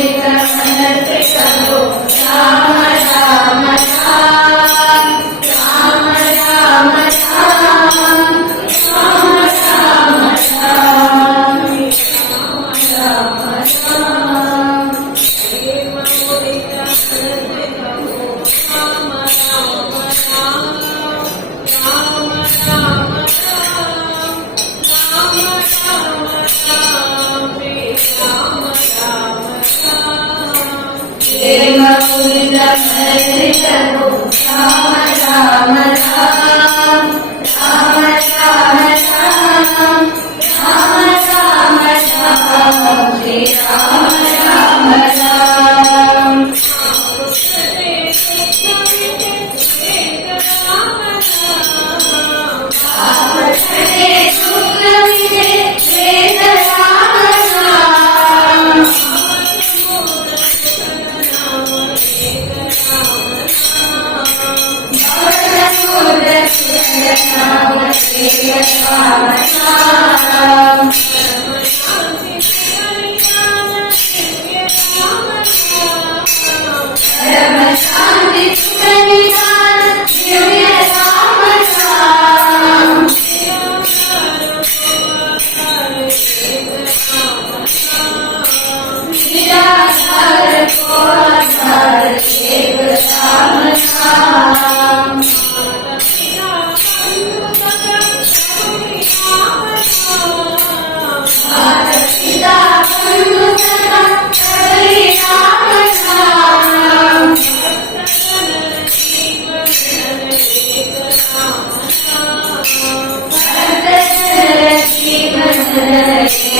Gracias. Shanti